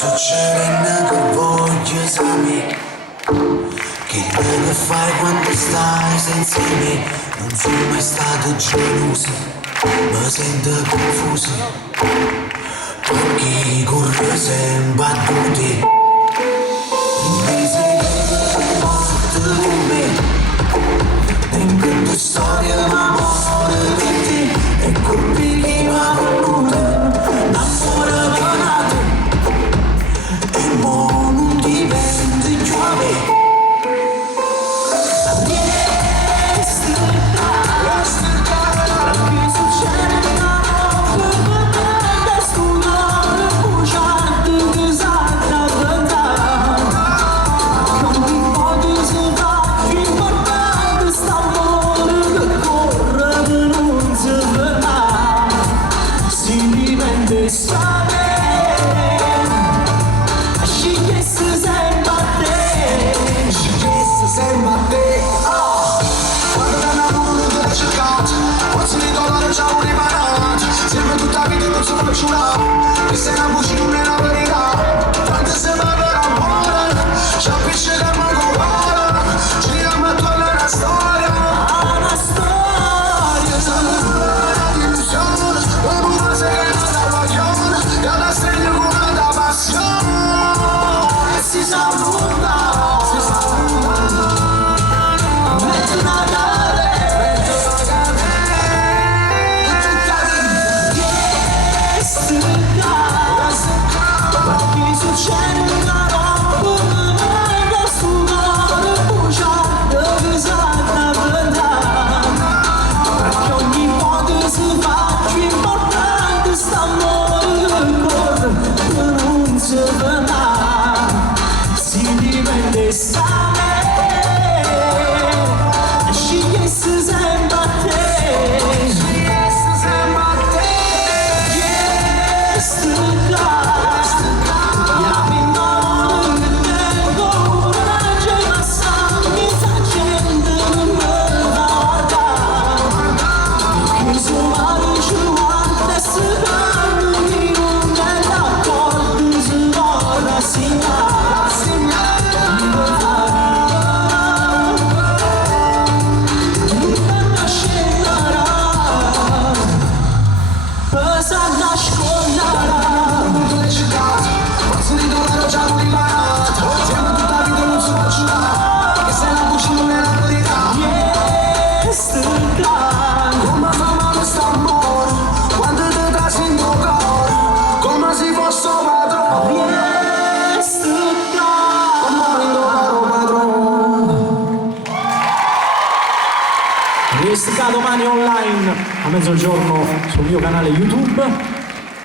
succede che voglio sapere che deve fai quando stai senza me. Non sono mai stato geloso, mi sento confuso perché corre sempre a tutti. Invece che morte con me, tengo questa storia d'amore per te. E colpi che mi hanno venuto, amore vanato, e mo non dipende più a me. E se la voce non è la verità, quante sembra per amore, ci avvisce da manco cuore, giriamo attorno a una storia, una illusione, una buona serenata passione, che alla streglia con tanta passione, e si saluta, metti una cade, Registrato domani online a mezzogiorno sul mio canale YouTube.